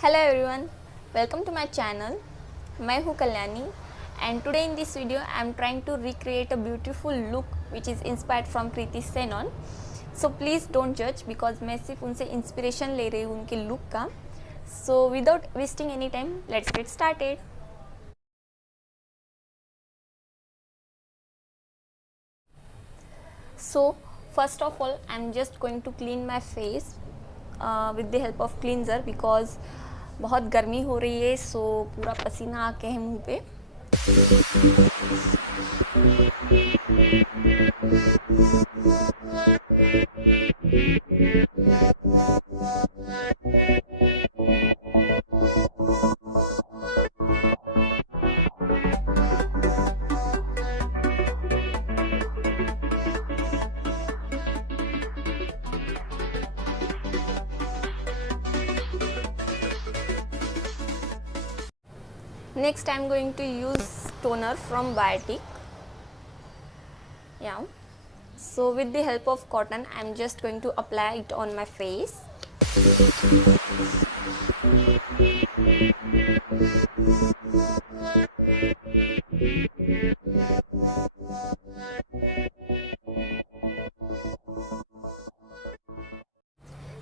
Hello everyone, welcome to my channel. मैं हूँ Kalyani and today in this video I am trying to recreate a beautiful look which is inspired from Kriti Sanon. So please don't judge because मैं सिर्फ उनसे inspiration ले रही हूँ उनके look का. So without wasting any time, let's get started. So first of all I am just going to clean my face with the help of cleanser because बहुत गर्मी हो रही है सो पूरा पसीना आके है मुंह पे. Next I am going to use toner from Ghate. Yeah. So with the help of cotton I am just going to apply it on my face.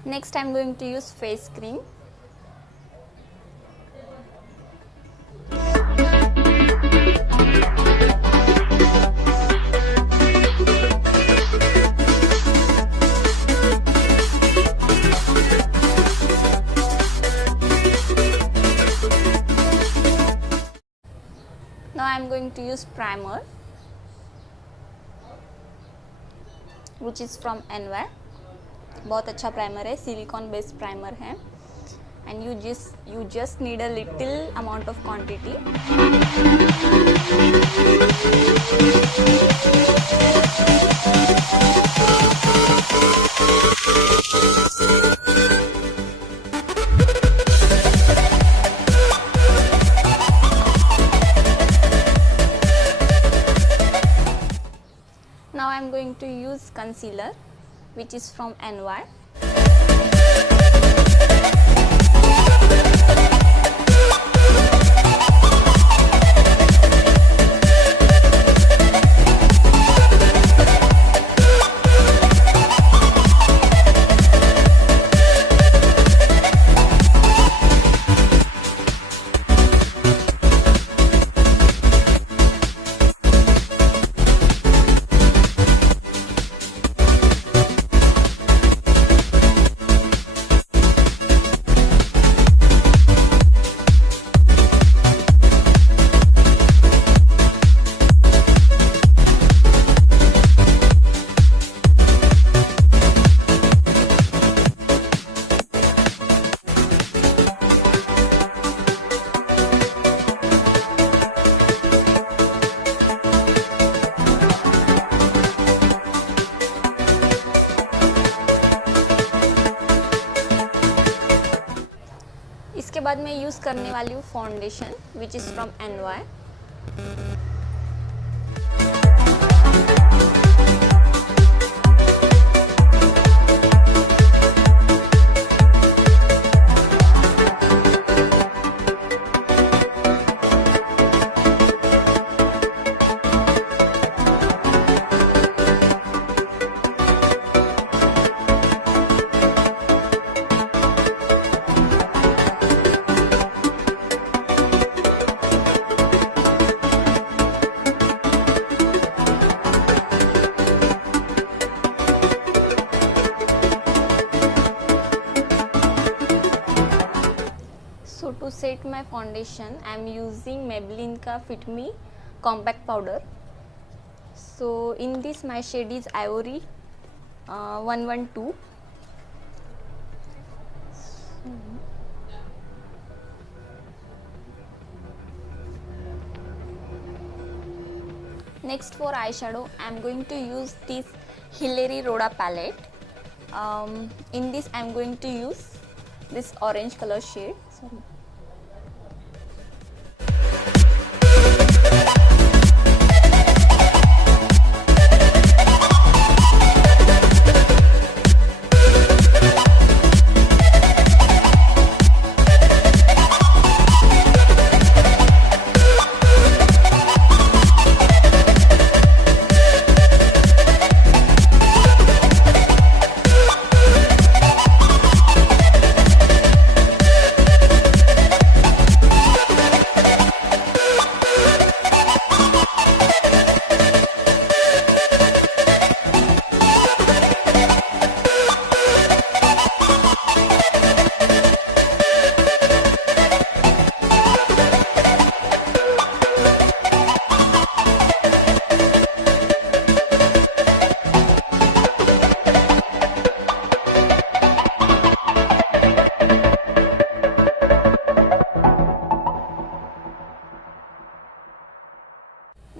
Next I am going to use face cream. Now I am going to use primer which is from Heyyyy. बहुत अच्छा primer है, silicon based primer है and you just need a little amount of quantity. Now I am going to use concealer which is from Heyyyy. इसके बाद मैं use करने वाली हूँ foundation which is from Heyyyy. So to set my foundation I am using Maybelline का Fit Me compact powder. So in this my shade is Ivory 112. Next for eyeshadow I am going to use this Heyyyy Rhoda palette. In this I am going to use this orange color shade. Sorry.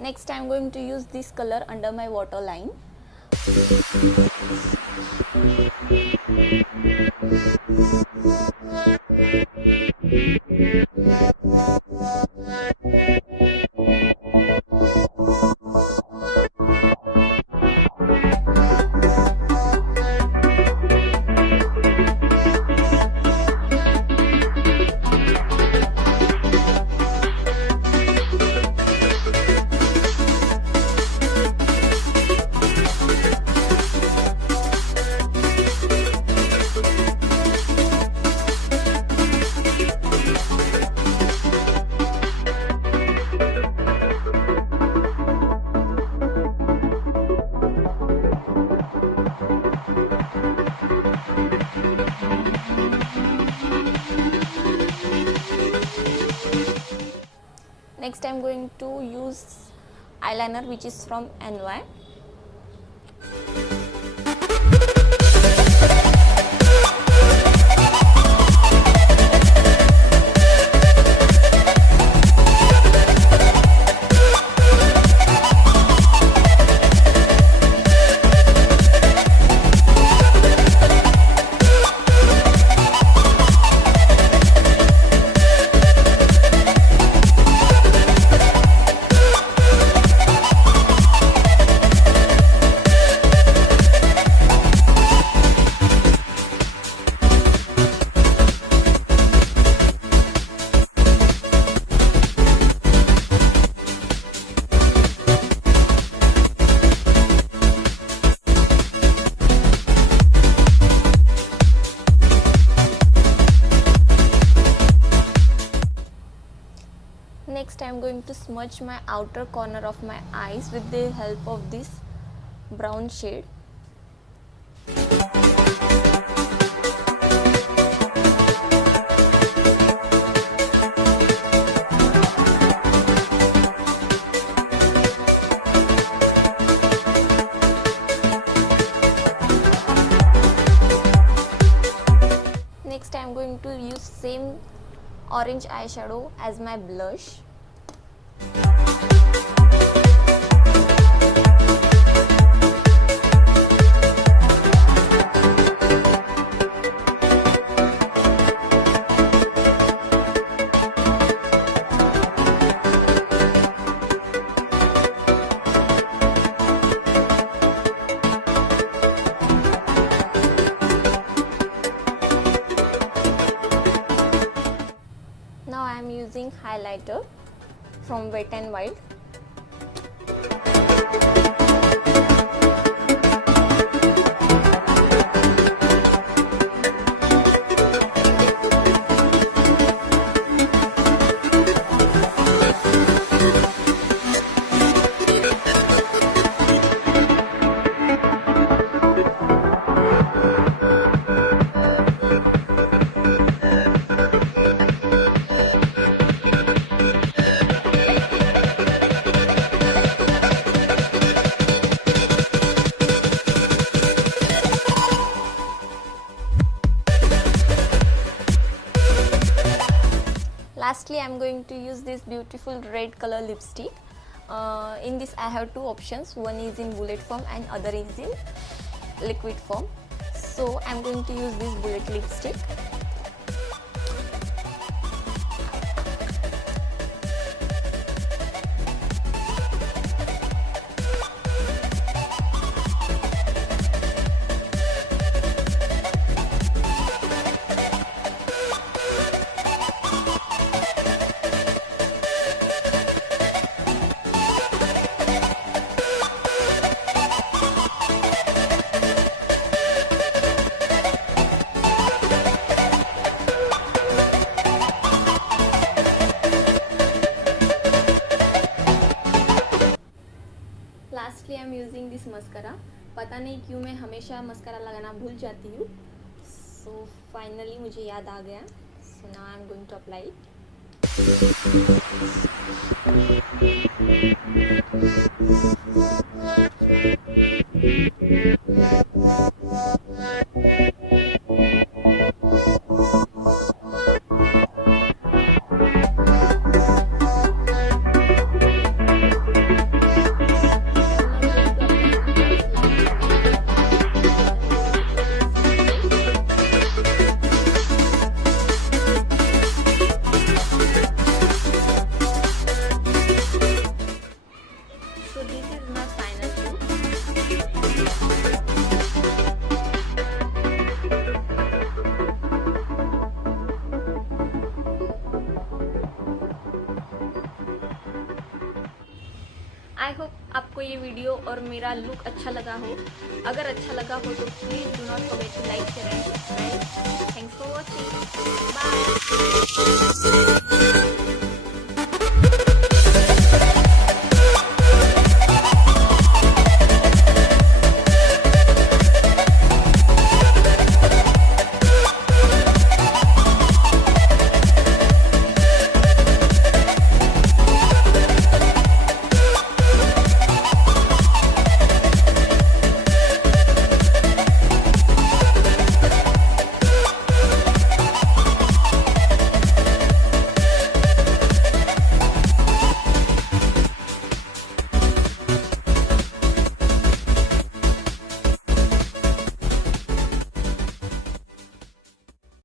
Next I'm going to use this color under my waterline. Next I'm going to use eyeliner which is from NY. Next I am going to smudge my outer corner of my eyes with the help of this brown shade. Next I am going to use same orange eyeshadow as my blush. Now I am using highlighter from Wet n Wild. Lastly, I am going to use this beautiful red color lipstick. In this I have two options, one is in bullet form and other is in liquid form. So I am going to use this bullet lipstick. Lastly, I am using this mascara. पता नहीं क्यों मैं हमेशा mascara लगाना भूल जाती हूँ. So finally मुझे याद आ गया. So now I am going to apply it. I hope आपको ये वीडियो और मेरा लुक अच्छा लगा हो. अगर अच्छा लगा हो तो please do not forget to like, share and subscribe. Thanks for watching. Bye.